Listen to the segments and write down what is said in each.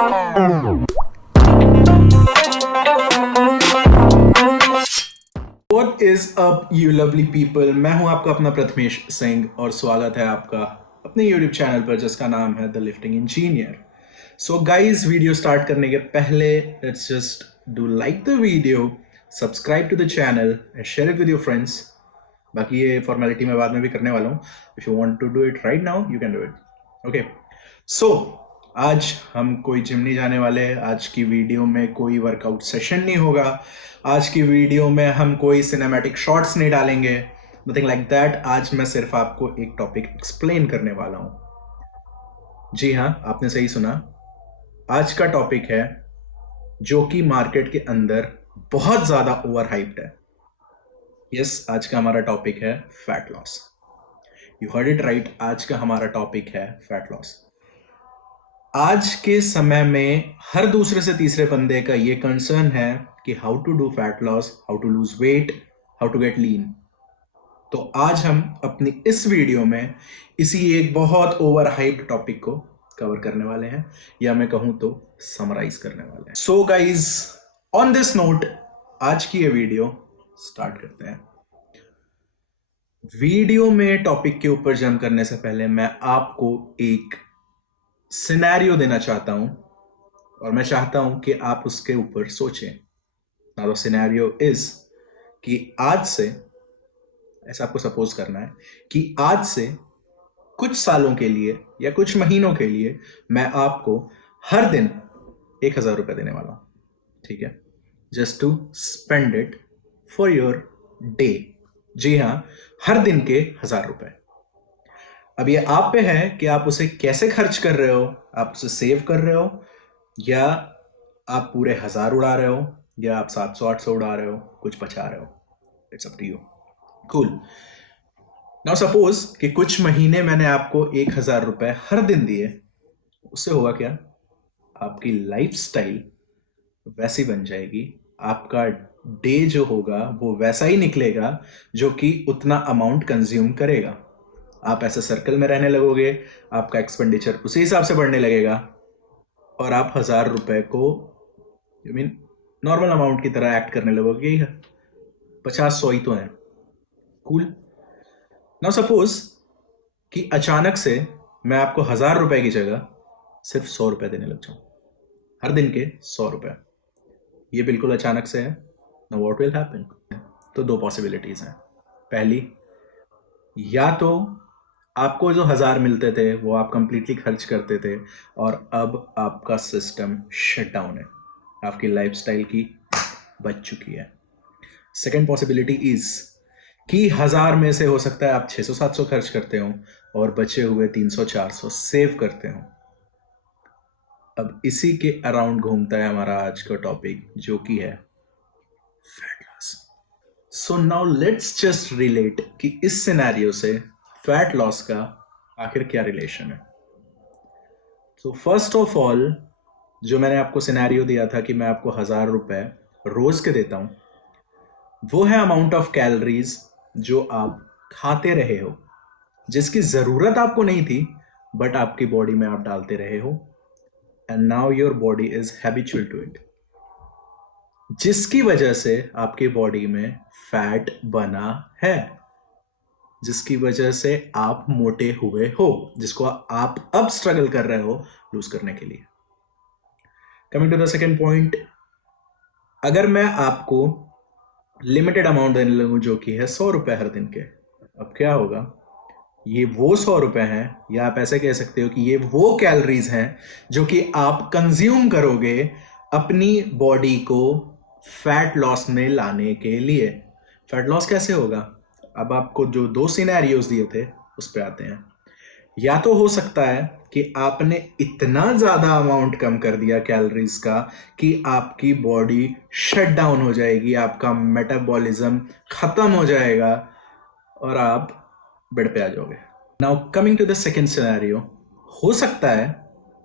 What is up, you lovely people? मैं हूं आपका अपना प्रथमेश सिंह और स्वागत है आपका अपने YouTube चैनल पर जिसका नाम है the lifting engineer. So guys, video start करने के पहले let's just do like the video, subscribe to the channel and share it with your friends. बाकी ये फॉर्मेलिटी मैं बाद में भी करने वाला हूँ। If you want to do it right now you can do it. Okay, so आज हम कोई जिम नहीं जाने वाले। आज की वीडियो में कोई वर्कआउट सेशन नहीं होगा। आज की वीडियो में हम कोई सिनेमैटिक शॉट्स नहीं डालेंगे, नथिंग लाइक दैट। आज मैं सिर्फ आपको एक टॉपिक एक्सप्लेन करने वाला हूं। जी हाँ, आपने सही सुना। आज का टॉपिक है जो कि मार्केट के अंदर बहुत ज्यादा ओवर हाइप्ड है। यस, आज का हमारा टॉपिक है fat loss. You heard it right, आज का हमारा टॉपिक है फैट लॉस। आज के समय में हर दूसरे से तीसरे बंदे का ये कंसर्न है कि how to do fat loss, how to lose weight, how to get lean. तो आज हम अपनी इस वीडियो में इसी एक बहुत ओवर हाइप्ड टॉपिक को कवर करने वाले हैं, या मैं कहूं तो समराइज करने वाले हैं। So guys, on this note आज की ये वीडियो स्टार्ट करते हैं। वीडियो में टॉपिक के ऊपर जंप करने से पहले मैं आपको एक सिनेरियो देना चाहता हूं और मैं चाहता हूं कि आप उसके ऊपर सोचें। नाउ द सिनेरियो इज कि आज से, ऐसा आपको सपोज करना है कि आज से कुछ सालों के लिए या कुछ महीनों के लिए मैं आपको हर दिन 1,000 रुपए देने वाला हूं। ठीक है, just to spend it for your day. जी हां, हर दिन के 1,000 रुपए। अब ये आप पे है कि आप उसे कैसे खर्च कर रहे हो। आप उसे सेव कर रहे हो, या आप पूरे 1,000 उड़ा रहे हो, या आप 700-800 उड़ा रहे हो, कुछ बचा रहे हो। It's up to you. Cool. Now suppose कि कुछ महीने मैंने आपको 1,000 रुपए हर दिन दिए। उससे होगा क्या? आपकी लाइफस्टाइल वैसी बन जाएगी, आपका डे जो होगा वो वैसा ही निकलेगा जो कि उतना अमाउंट कंज्यूम करेगा। आप ऐसे सर्कल में रहने लगोगे, आपका एक्सपेंडिचर उसी हिसाब से बढ़ने लगेगा और आप 1,000 रुपए को नॉर्मल अमाउंट की तरह एक्ट करने लगोगे। 50-100 ही तो है। कूल। नाउ सपोज कि अचानक से मैं आपको 1,000 रुपए की जगह सिर्फ 100 रुपए देने लग जाऊं, हर दिन के 100 रुपए। ये बिल्कुल अचानक से है। Now what will happen? तो दो पॉसिबिलिटीज हैं। पहली, या तो आपको जो 1,000 मिलते थे वो आप कंप्लीटली खर्च करते थे और अब आपका सिस्टम शट डाउन है, आपकी लाइफस्टाइल की बच चुकी है। सेकेंड पॉसिबिलिटी इज कि 1,000 में से हो सकता है आप 600-700 खर्च करते हो और बचे हुए 300-400 सेव करते हो। अब इसी के अराउंड घूमता है हमारा आज का टॉपिक, जो कि है fat loss. So now let's just relate कि इस सिनेरियो से फैट लॉस का आखिर क्या रिलेशन है। तो फर्स्ट ऑफ ऑल, जो मैंने आपको सिनेरियो दिया था कि मैं आपको 1,000 रुपए रोज के देता हूं, वो है अमाउंट ऑफ कैलोरीज जो आप खाते रहे हो, जिसकी जरूरत आपको नहीं थी बट आपकी बॉडी में आप डालते रहे हो, and now your body is habitual to it, जिसकी वजह से आपकी बॉडी में फैट बना है, जिसकी वजह से आप मोटे हुए हो, जिसको आप अब स्ट्रगल कर रहे हो लूज करने के लिए। Coming to the second point, अगर मैं आपको लिमिटेड अमाउंट देने लगूं जो कि है 100 रुपए हर दिन के, अब क्या होगा? ये वो 100 रुपए हैं, या आप ऐसे कह सकते हो कि ये वो कैलोरीज हैं जो कि आप कंज्यूम करोगे अपनी बॉडी को फैट लॉस में लाने के लिए। फैट लॉस कैसे होगा? अब आपको जो दो सिनेरियोज दिए थे उस पे आते हैं। या तो हो सकता है कि आपने इतना ज्यादा अमाउंट कम कर दिया कैलोरीज का कि आपकी बॉडी शट डाउन हो जाएगी, आपका मेटाबॉलिज्म खत्म हो जाएगा और आप बेड पे आ जाओगे। Now coming to the second scenario, हो सकता है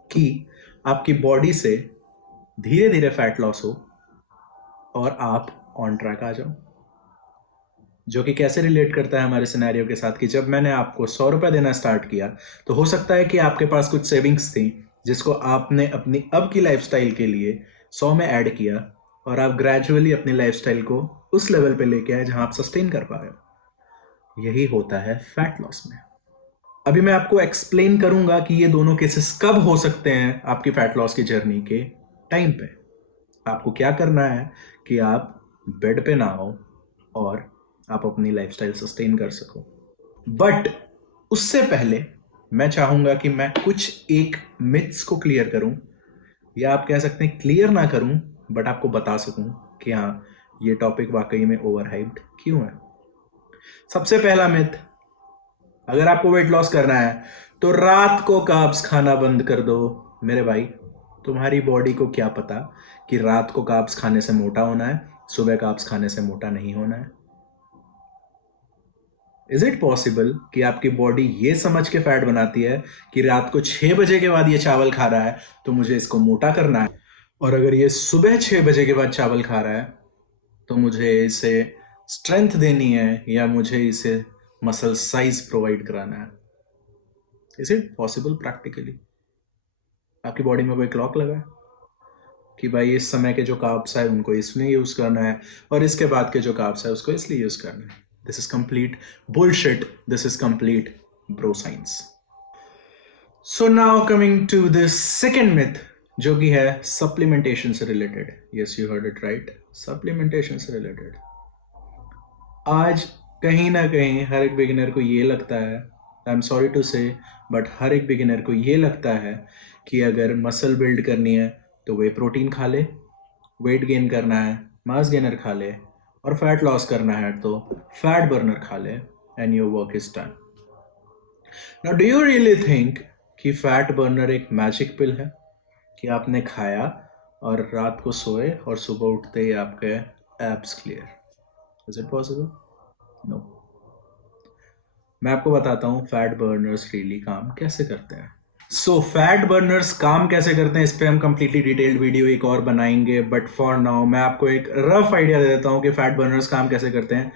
कि आपकी बॉडी से धीरे धीरे फैट लॉस हो और आप ऑन ट्रैक आ जाओ, जो कि कैसे रिलेट करता है हमारे सिनेरियो के साथ कि जब मैंने आपको 100 रुपए देना स्टार्ट किया तो हो सकता है कि आपके पास कुछ सेविंग्स थी जिसको आपने अपनी अब की लाइफस्टाइल के लिए 100 में ऐड किया और आप ग्रेजुअली अपनी लाइफस्टाइल को उस लेवल पे लेके आए जहां आप सस्टेन कर पा रहे हो। यही होता है फैट लॉस में। अभी मैं आपको एक्सप्लेन करूंगा कि ये दोनों केसेस कब हो सकते हैं आपकी फैट लॉस की जर्नी के टाइम पे। आपको क्या करना है कि आप बेड पे ना हो और आप अपनी लाइफस्टाइल सस्टेन कर सको। बट उससे पहले मैं चाहूंगा कि मैं कुछ एक मिथ्स को क्लियर करूं, या आप कह सकते हैं क्लियर ना करूं, बट आपको बता सकूं कि हाँ, ये टॉपिक वाकई में ओवर हाइप्ड क्यों है। सबसे पहला मिथ, अगर आपको वेट लॉस करना है तो रात को कार्ब्स खाना बंद कर दो। मेरे भाई, तुम्हारी बॉडी को क्या पता कि रात को कार्ब्स खाने से मोटा होना है, सुबह कार्ब्स खाने से मोटा नहीं होना है। इज इट पॉसिबल कि आपकी बॉडी ये समझ के फैट बनाती है कि रात को 6 बजे के बाद ये चावल खा रहा है तो मुझे इसको मोटा करना है, और अगर ये सुबह 6 बजे के बाद चावल खा रहा है तो मुझे इसे स्ट्रेंथ देनी है या मुझे इसे मसल साइज प्रोवाइड कराना है। Is it possible practically? आपकी बॉडी में कोई क्लॉक लगा है कि भाई इस समय के जो कार्ब्स है उनको इसमें यूज करना है और इसके बाद के जो कार्ब्स है उसको इसलिए यूज करना है? This is complete bullshit, this is complete bro science. So now coming to the second myth, जो कि है सप्लीमेंटेशन से related. Yes, you heard it right, supplementation से रिलेटेड। आज कहीं ना कहीं हर एक बिगिनर को ये लगता है, आई एम सॉरी टू से, बट हर एक बिगिनर को ये लगता है कि अगर मसल बिल्ड करनी है तो वे प्रोटीन खा ले, वेट गेन करना है मास गेनर खा ले, और फैट लॉस करना है तो फैट बर्नर खा ले, and your work is done. Now do you really think कि फैट बर्नर एक मैजिक पिल है कि आपने खाया और रात को सोए और सुबह उठते ही आपके abs clear? Is it possible? No. मैं आपको बताता हूँ फैट बर्नर्स रियली काम कैसे करते हैं। सो फैट बर्नर्स काम कैसे करते हैं इस पे हम कंप्लीटली डिटेल्ड वीडियो एक और बनाएंगे, बट फॉर नाउ मैं आपको एक रफ आइडिया दे देता हूँ कि फैट बर्नर्स काम कैसे करते हैं।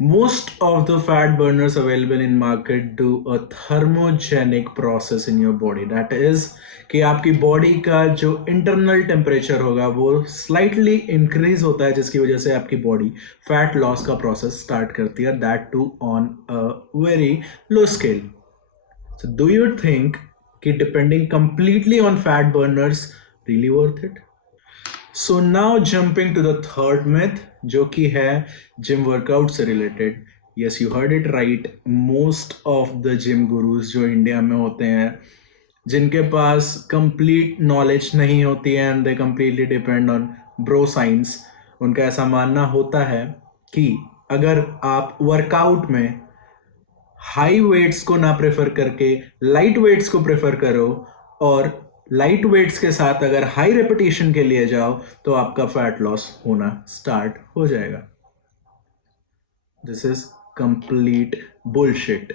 Most of the fat burners available in market do a thermogenic process in your body. That is कि आपकी बॉडी का जो इंटरनल टेम्परेचर होगा वो स्लाइटली इंक्रीज होता है, जिसकी वजह से आपकी बॉडी फैट लॉस का प्रोसेस स्टार्ट करती है, that too on a very low scale. So do you think कि depending completely on fat burners really worth it? So now jumping to the third myth, जो कि है gym workout से related. Yes, you heard it right, most of the gym gurus जो India में होते हैं, जिनके पास कंप्लीट नॉलेज नहीं होती है and they completely depend on bro science, उनका ऐसा मानना होता है कि अगर आप वर्कआउट में हाई वेट्स को ना प्रेफर करके लाइट वेट्स को प्रेफर करो और लाइट वेट्स के साथ अगर हाई रेपिटेशन के लिए जाओ तो आपका फैट लॉस होना स्टार्ट हो जाएगा। This is complete bullshit.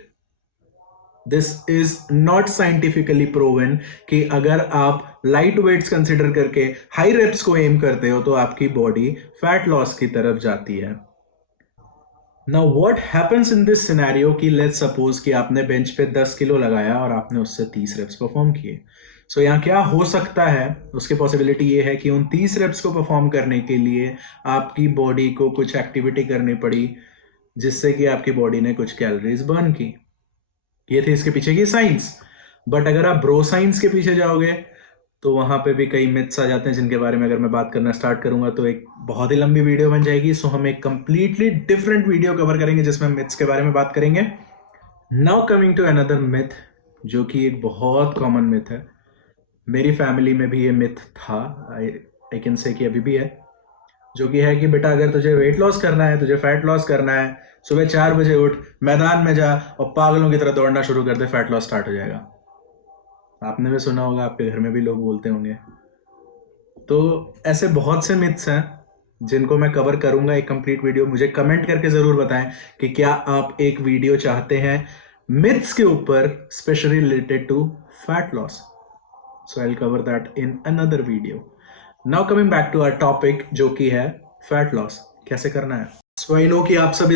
This is not scientifically proven कि अगर आप लाइट वेट्स कंसिडर करके हाई रेप्स को एम करते हो तो आपकी बॉडी फैट लॉस की तरफ जाती है। Now what happens in this scenario कि let's suppose कि आपने बेंच पे 10 किलो लगाया और आपने उससे 30 रेप्स परफॉर्म किए। सो यहाँ क्या हो सकता है, उसकी पॉसिबिलिटी ये है कि उन 30 रेप्स को परफॉर्म करने के लिए आपकी बॉडी को कुछ एक्टिविटी करनी पड़ी जिससे कि आपकी बॉडी ने कुछ कैलोरीज बर्न की। ये थी इसके पीछे की साइंस। बट अगर आप ब्रो साइंस के पीछे जाओगे तो वहां पे भी कई मिथ्स आ जाते हैं जिनके बारे में अगर मैं बात करना स्टार्ट करूंगा तो एक बहुत ही लंबी वीडियो बन जाएगी। सो हम एक कंप्लीटली डिफरेंट वीडियो कवर करेंगे जिसमें मिथ्स के बारे में बात करेंगे। Now coming to another myth, जो कि एक बहुत कॉमन मिथ है। मेरी फैमिली में भी ये मिथ था, आई कैन से कि अभी भी है, जो कि है कि बेटा अगर तुझे वेट लॉस करना है, तुझे फैट लॉस करना है, सुबह 4 बजे उठ, मैदान में जा और पागलों की तरह दौड़ना शुरू कर दे, फैट लॉस स्टार्ट हो जाएगा। आपने भी सुना होगा, आपके घर में भी लोग बोलते होंगे। तो ऐसे बहुत से मिथ्स हैं जिनको मैं कवर करूंगा एक कंप्लीट वीडियो। मुझे कमेंट करके जरूर बताएं कि क्या आप एक वीडियो चाहते हैं मिथ्स के ऊपर specially related to fat loss. So I will cover that in another video. Now coming back to our topic, जो कि है फैट लॉस कैसे करना है। सो आई नो कि आप सब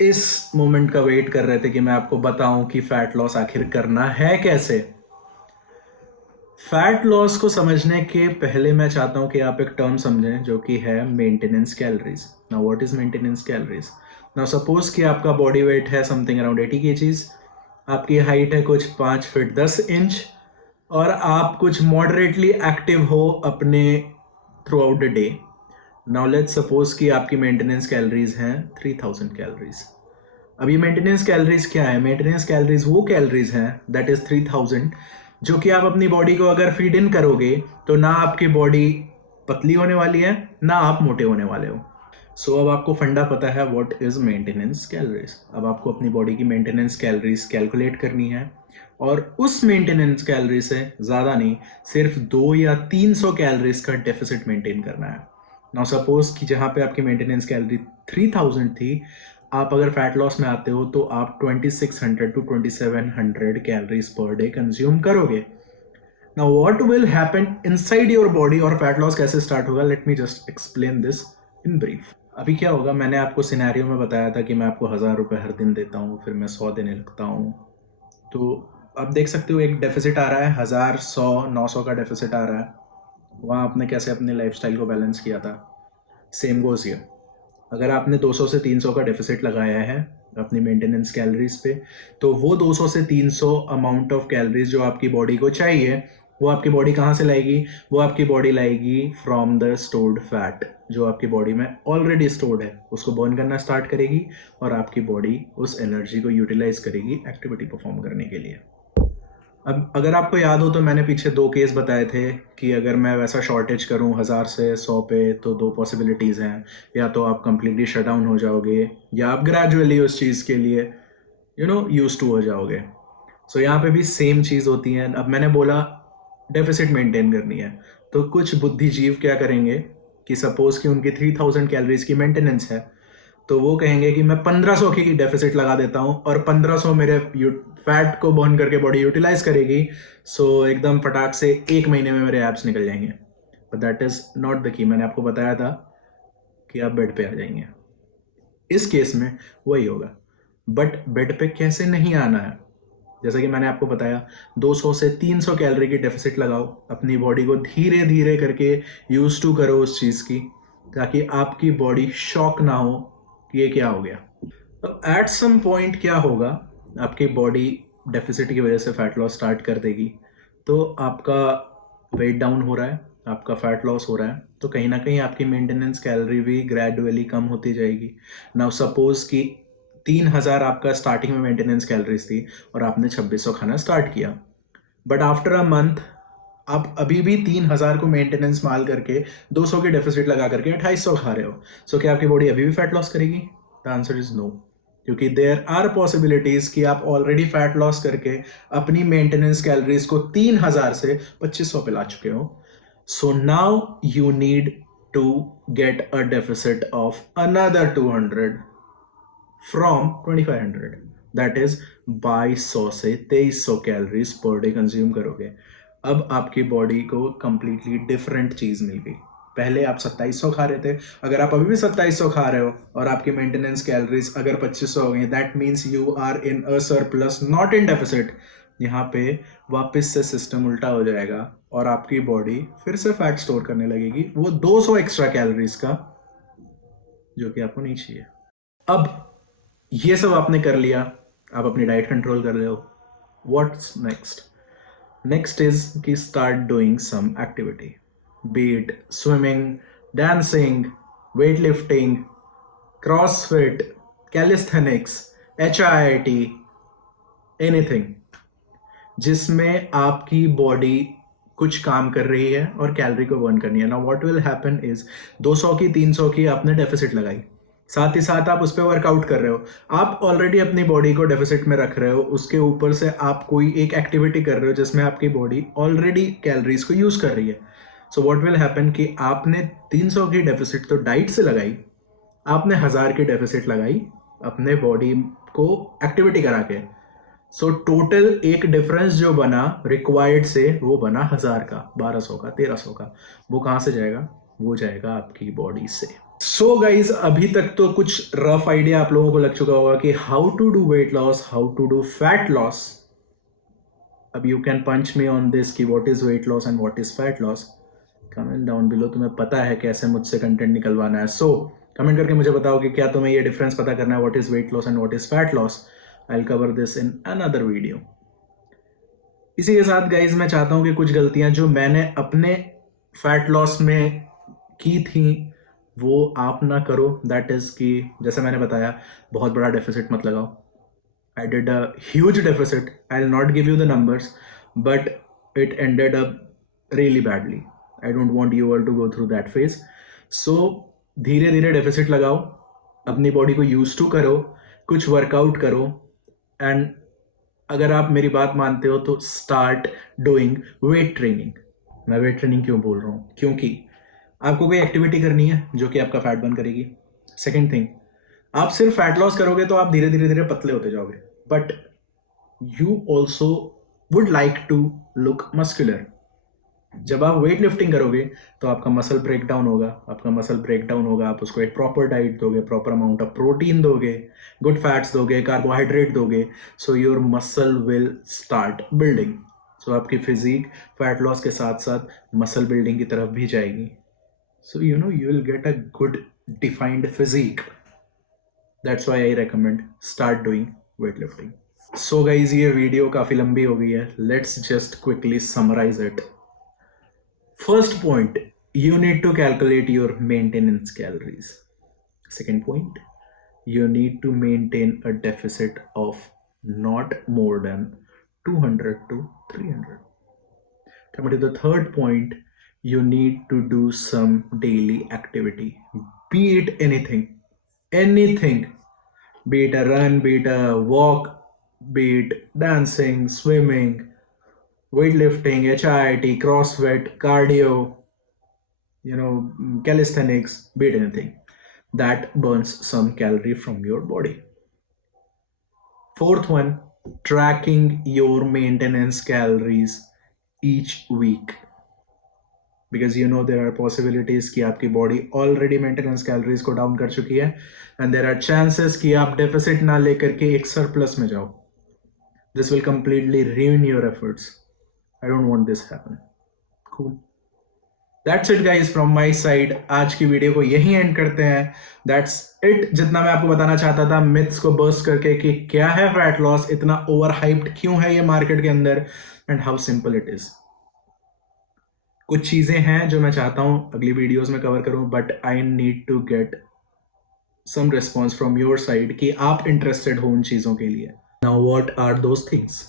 इस मोमेंट का वेट कर रहे थे कि मैं आपको बताऊं कि फैट लॉस आखिर करना है कैसे। फैट लॉस को समझने के पहले मैं चाहता हूं कि आप एक टर्म समझें जो कि है maintenance calories. Now what is maintenance calories? Now suppose कि आपका बॉडी वेट है समथिंग अराउंड 80 kgs, आपकी हाइट है कुछ 5 फीट 10 इंच और आप कुछ मॉडरेटली एक्टिव हो अपने through out the day. Now let's suppose कि आपकी मेंटेनेंस कैलोरीज हैं 3000 कैलोरीज। अब ये मेंटेनेंस कैलोरीज क्या है? मेंटेनेंस कैलोरीज वो कैलोरीज हैं दैट इज 3000 जो कि आप अपनी बॉडी को अगर फीड इन करोगे तो ना आपकी बॉडी पतली होने वाली है ना आप मोटे होने वाले हो। सो अब आपको फंडा पता है व्हाट इज मेंटेनेंस कैलोरीज। अब आपको अपनी बॉडी की मेंटेनेंस कैलोरीज कैलकुलेट करनी है और उस मेंटेनेंस कैलोरी से ज़्यादा नहीं, सिर्फ 2 या 300 कैलोरीज का डेफिसिट मेंटेन करना है। नाउ सपोज कि जहाँ पे आपकी मेंटेनेंस कैलोरी 3000 थी, आप अगर फैट लॉस में आते हो तो आप 2600 to 2700 calories per day consume करोगे। Now what will happen inside your body और फैट लॉस कैसे स्टार्ट होगा, let me just explain this in brief. अभी क्या होगा, मैंने आपको सिनेरियो में बताया था कि मैं आपको 1000 रुपये हर दिन देता हूँ, फिर मैं 100 देने लगता हूँ। तो आप देख सकते हो एक डेफिसिट आ रहा है, 1000, 100, 900 का डेफिसिट आ रहा है। वहाँ आपने कैसे अपने लाइफस्टाइल को बैलेंस किया था, सेम गोज हियर। अगर आपने 200 से 300 का डेफिसिट लगाया है अपनी मेंटेनेंस कैलोरीज पे, तो वो 200 से 300 अमाउंट ऑफ कैलोरीज जो आपकी बॉडी को चाहिए, वो आपकी बॉडी कहाँ से लाएगी? वो आपकी बॉडी लाएगी फ्रॉम द स्टोर्ड फैट जो आपकी बॉडी में ऑलरेडी स्टोर्ड है, उसको बर्न करना स्टार्ट करेगी और आपकी बॉडी उस एनर्जी को यूटिलाइज करेगी एक्टिविटी परफॉर्म करने के लिए। अब अगर आपको याद हो तो मैंने पीछे 2 केस बताए थे कि अगर मैं वैसा शॉर्टेज करूं 1000 से 100 पे तो 2 पॉसिबिलिटीज़ हैं, या तो आप कंप्लीटली शट डाउन हो जाओगे या आप ग्रेजुअली उस चीज़ के लिए यूज टू हो जाओगे। सो यहाँ पे भी सेम चीज़ होती है। अब मैंने बोला डेफिसिट मेंटेन करनी है, तो कुछ बुद्धिजीव क्या करेंगे कि सपोज कि उनकी 3000 कैलोरीज की मेंटेनेंस है, तो वो कहेंगे कि मैं 1500 की डेफिसिट लगा देता हूँ और 1500 मेरे फैट को बर्न करके बॉडी यूटिलाइज करेगी। सो एकदम फटाक से 1 महीने में मेरे एब्स निकल जाएंगे। But that is not the key. मैंने आपको बताया था कि आप बेड पे आ जाएंगे। इस केस में वही होगा, बट बेड पे कैसे नहीं आना है? जैसा कि मैंने आपको बताया, 200 से 300 कैलोरी की डेफिसिट लगाओ, अपनी बॉडी को धीरे धीरे करके यूज टू करो उस चीज़ की, ताकि आपकी बॉडी शॉक ना हो कि ये क्या हो गया। तो एट सम पॉइंट क्या होगा, आपकी बॉडी डेफिसिट की वजह से फैट लॉस स्टार्ट कर देगी, तो आपका वेट डाउन हो रहा है, आपका फैट लॉस हो रहा है, तो कहीं ना कहीं आपकी मेंटेनेंस कैलोरी भी ग्रेजुअली कम होती जाएगी। नाउ सपोज कि 3000 आपका स्टार्टिंग में मेंटेनेंस कैलोरीज थी और आपने 2600 खाना स्टार्ट किया, बट आफ्टर अ मंथ आप अभी भी 3000 को मेंटेनेंस माल करके 200 की डेफिसिट लगा करके 2800 खा रहे हो। सो क्या आपकी बॉडी अभी भी फैट लॉस करेगी? द आंसर इज नो, क्योंकि देयर आर पॉसिबिलिटीज कि आप ऑलरेडी फैट लॉस करके अपनी मेंटेनेंस कैलोरीज को 3000 से 2500 पे ला चुके हो। So now you need to get a deficit of another 200 from 2500, that is 2200 से 2300 कैलोरीज पर डे कंज्यूम करोगे। अब आपकी बॉडी को कंप्लीटली डिफरेंट चीज मिल गई। पहले आप 2700 खा रहे थे, अगर आप अभी भी 2700 खा रहे हो और आपकी मेंटेनेंस कैलोरीज अगर 2500 हो गई, that means you are in a surplus not in deficit. यहाँ पे वापस से सिस्टम उल्टा हो जाएगा और आपकी बॉडी फिर से फैट स्टोर करने लगेगी, वो 200 एक्स्ट्रा कैलोरीज का, जो कि आपको नहीं चाहिए। अब ये सब आपने कर लिया, आप अपनी डाइट कंट्रोल कर रहे हो। What's next? नेक्स्ट इज कि start doing some activity, be it swimming, dancing, weightlifting, CrossFit, calisthenics, HIIT, anything जिसमें आपकी बॉडी कुछ काम कर रही है और कैलोरी को बर्न करनी है। ना व्हाट विल हैपन इज 200 की 300 की आपने डेफिसिट लगाई, साथ ही साथ आप उस पर वर्कआउट कर रहे हो, आप ऑलरेडी अपनी बॉडी को डेफिसिट में रख रहे हो, उसके ऊपर से आप कोई एक एक्टिविटी कर रहे हो जिसमें आपकी बॉडी ऑलरेडी कैलोरीज को यूज कर रही है। सो व्हाट विल हैपन कि आपने 300 की डेफिसिट तो डाइट से लगाई, आपने 1000 की डेफिसिट लगाई अपने बॉडी को एक्टिविटी करा के। सो टोटल एक डिफरेंस जो बना रिक्वायर्ड से, वो बना 1000 का, 1200 का, 1300 का। वो कहाँ से जाएगा? वो जाएगा आपकी बॉडी से। सो गाइज, अभी तक तो कुछ रफ आइडिया आप लोगों को लग चुका होगा कि how to do weight loss, how to do fat loss. अब you can punch me on this कि what is weight loss and what is fat loss, comment down below. तुम्हें पता है कैसे मुझसे कंटेंट निकलवाना है। सो कमेंट करके मुझे बताओ कि क्या तुम्हें ये डिफरेंस पता करना है, what is weight loss and what is fat loss. I will cover this in another video. इसी के साथ गाइज मैं चाहता हूँ कि कुछ गलतियां जो मैंने अपने फैट लॉस में की थी वो आप ना करो। दैट इज़ कि जैसे मैंने बताया, बहुत बड़ा डेफिसिट मत लगाओ। I did a huge deficit, I will not give you the numbers, but it ended up really badly. I don't want you all to go through that phase. So धीरे धीरे डेफिसिट लगाओ, अपनी body को use to करो, कुछ workout करो, and अगर आप मेरी बात मानते हो तो स्टार्ट डूइंग वेट ट्रेनिंग। मैं वेट ट्रेनिंग क्यों बोल रहा हूँ? क्योंकि आपको कोई एक्टिविटी करनी है जो कि आपका फैट बर्न करेगी। सेकेंड थिंग, आप सिर्फ फैट लॉस करोगे तो आप धीरे धीरे धीरे पतले होते जाओगे, but you also would like to look muscular. जब आप वेट लिफ्टिंग करोगे तो आपका मसल ब्रेक डाउन होगा। आपका मसल ब्रेक डाउन होगा, आप उसको एक प्रॉपर डाइट दोगे, प्रॉपर अमाउंट ऑफ प्रोटीन दोगे, गुड फैट्स दोगे, कार्बोहाइड्रेट दोगे, so your muscle will start building. So आपकी फिजिक फैट लॉस के साथ साथ मसल बिल्डिंग की तरफ भी जाएगी। So you know you will get a good defined physique. That's why I recommend start doing weight lifting. So guys, ये video काफ़ी लंबी हो गई है, let's just quickly summarise it. First point, you need to calculate your maintenance calories. Second point, you need to maintain a deficit of not more than 200 to 300. Coming to the third point, you need to do some daily activity. Be it anything, be it a run, be it a walk, be it dancing, swimming, weightlifting, HIIT, CrossFit, cardio, calisthenics, be it anything that burns some calorie from your body. Fourth one, tracking your maintenance calories each week, because there are possibilities कि आपकी body already maintenance calories को down कर चुकी है, and there are chances कि आप deficit ना लेकर के एक surplus में जाओ. This will completely ruin your efforts. I don't want this happen. Cool. That's it guys from my side. आज की वीडियो को यहीं एंड करते हैं. That's it. जितना मैं आपको बताना चाहता था मिथ्स को बर्स्ट करके कि क्या है फैट लॉस, इतना ओवर हाइप्ड क्यों है ये मार्केट के अंदर, and how simple it is. कुछ चीजें हैं जो मैं चाहता हूं अगली वीडियोस में कवर करूं, but I need to get some response from your side कि आप इंटरेस्टेड हो उन चीजों के लिए. Now what are those things?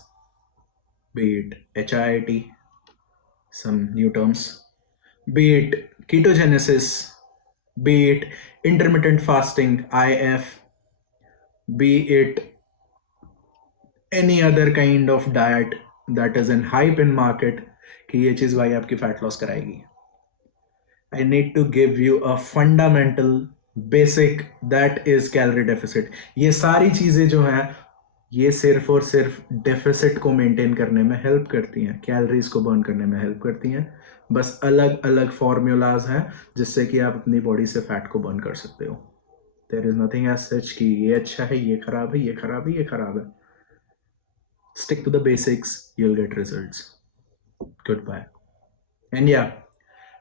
Be it HIIT, some new terms, be it ketogenesis, be it intermittent fasting, IF, be it any other kind of diet that is in hype in market कि ये चीज़ भाई आपकी fat loss कराएगी. I need to give you a fundamental basic that is calorie deficit. ये सारी चीज़ें जो हैं ये सिर्फ और सिर्फ डेफिसिट को मेंटेन करने में हेल्प करती हैं, कैलोरीज को बर्न करने में हेल्प करती हैं. बस अलग अलग फॉर्मूलाज हैं जिससे कि आप अपनी बॉडी से फैट को बर्न कर सकते हो. There is nothing as such कि ये अच्छा है, ये खराब है, ये खराब है, ये खराब है. Stick to the basics, you will get results. Goodbye. And yeah,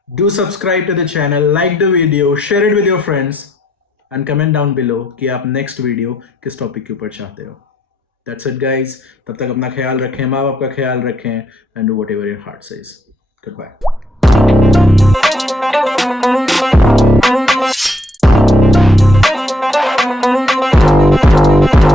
do subscribe to the channel, like the video, share it with your friends, and comment down below कि आप नेक्स्ट वीडियो किस topic के ऊपर चाहते हो. That's it guys. तब तक अपना ख्याल रखें, माँ बाप का ख्याल रखें, and do whatever your heart says. Goodbye.